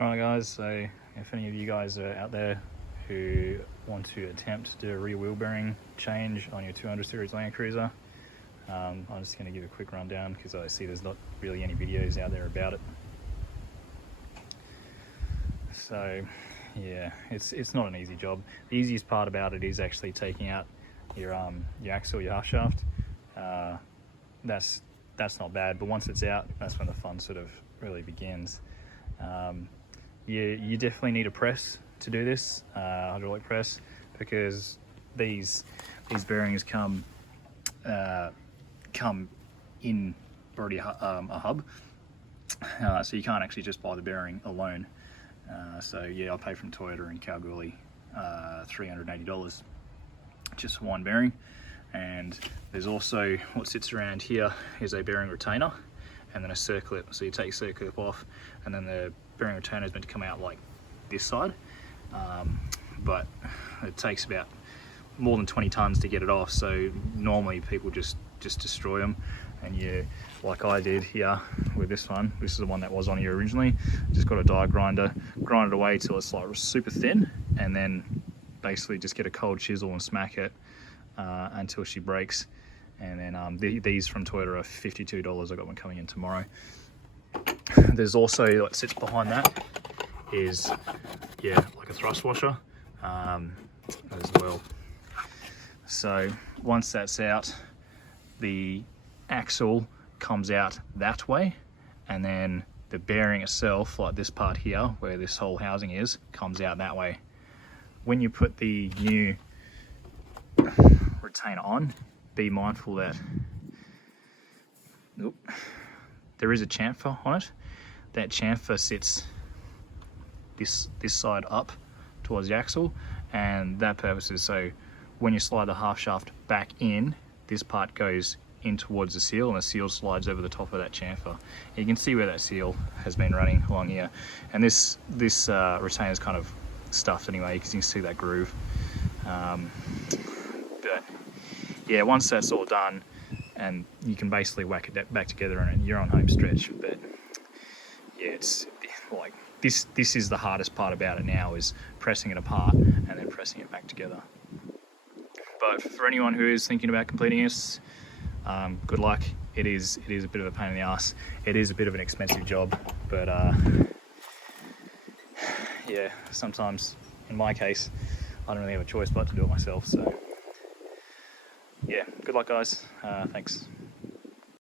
Alright guys, so if any of you guys are out there who want to attempt to do a rear wheel bearing change on your 200 Series Landcruiser, I'm just going to give a quick rundown because I see there's not really any videos out there about it. So yeah, it's not an easy job. The easiest part about it is actually taking out your axle, your half shaft. That's not bad, but once it's out, that's when the fun sort of really begins. You definitely need a press to do this, hydraulic press, because these bearings come in already a hub, so you can't actually just buy the bearing alone. So yeah, I paid from Toyota in Kalgoorlie $380 just for one bearing. And there's also what sits around here is a bearing retainer and then a circlip. So you take your circlip off, and then the bearing retainer is meant to come out like this side, but it takes about more than 20 tons to get it off. So normally people just destroy them, and you, like I did here with this one. This is the one that was on here originally. Just got a die grinder, grind it away till it's like super thin, and then basically just get a cold chisel and smack it until she breaks. And then these from Toyota are $52. I got one coming in tomorrow. There's also, what sits behind that is, yeah, like a thrust washer as well. So once that's out, the axle comes out that way, and then the bearing itself, like this part here where this whole housing is, comes out that way. When you put the new retainer on, be mindful that there is a chamfer on it. That chamfer sits this side up towards the axle, and that purpose is so when you slide the half shaft back in, this part goes in towards the seal, and the seal slides over the top of that chamfer. You can see where that seal has been running along here, and this retainer is kind of stuffed anyway because you can see that groove. But yeah, once that's all done, and you can basically whack it back together, and you're on home stretch. But yeah, it's like this is the hardest part about it now, is pressing it apart and then pressing it back together. But for anyone who is thinking about completing this, good luck. It is a bit of a pain in the ass. It is a bit of an expensive job, but yeah, sometimes in my case I don't really have a choice but to do it myself. So yeah, good luck guys. Thanks.